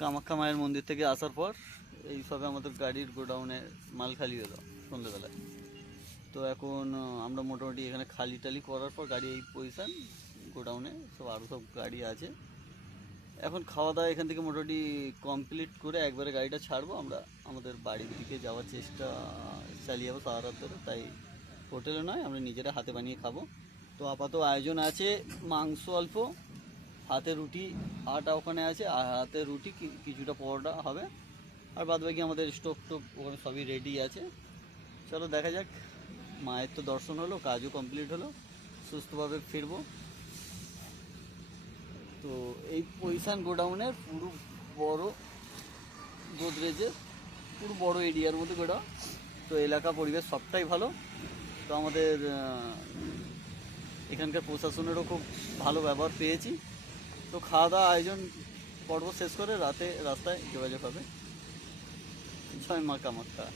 কামাখ্যা মায়ের মন্দির থেকে আসার পর এই সবে আমাদের গাড়ির গোডাউনে মাল খালি হলো সন্ধ্যেবেলায়। তো এখন আমরা মোটামুটি এখানে খালি টালি করার পর গাড়ি এই পজিশান গোডাউনে, সব আরও সব গাড়ি আছে। এখন খাওয়া দাওয়া এখান থেকে মোটামুটি কমপ্লিট করে একবারে গাড়িটা ছাড়বো, আমরা আমাদের বাড়ির দিকে যাওয়ার চেষ্টা চালিয়ে যাবো সারা রাত ধরে। তাই হোটেলে নয়, আমরা নিজেরা হাতে বানিয়ে খাবো। তো আপাতত আয়োজন আছে মাংস অল্প, হাতে রুটি, আটা ওখানে আছে, আর হাতে রুটি কিছুটা পরোটা হবে, আর বাদ বাকি আমাদের স্টোভ টোভ ওখানে সবই রেডি আছে। চলো দেখা যাক। মায়ের তো দর্শন হলো, কাজও কমপ্লিট হলো, সুস্থভাবে ফিরবো। তো এই পজিশান গোডাউনের পুরো বড় গোদরেজের পুরো বড় এরিয়ার মধ্যে গোডাউন। তো এলাকা পরিবেশ সবটাই ভালো। তো আমাদের এখানকার প্রশাসনেরও খুব ভালো ব্যবহার পেয়েছি। তো খাওয়া দাওয়া আয়োজন পর্ব শেষ করে রাতে রাস্তায় যোগাযোগ হবে। জয় মা কামাখ্যা।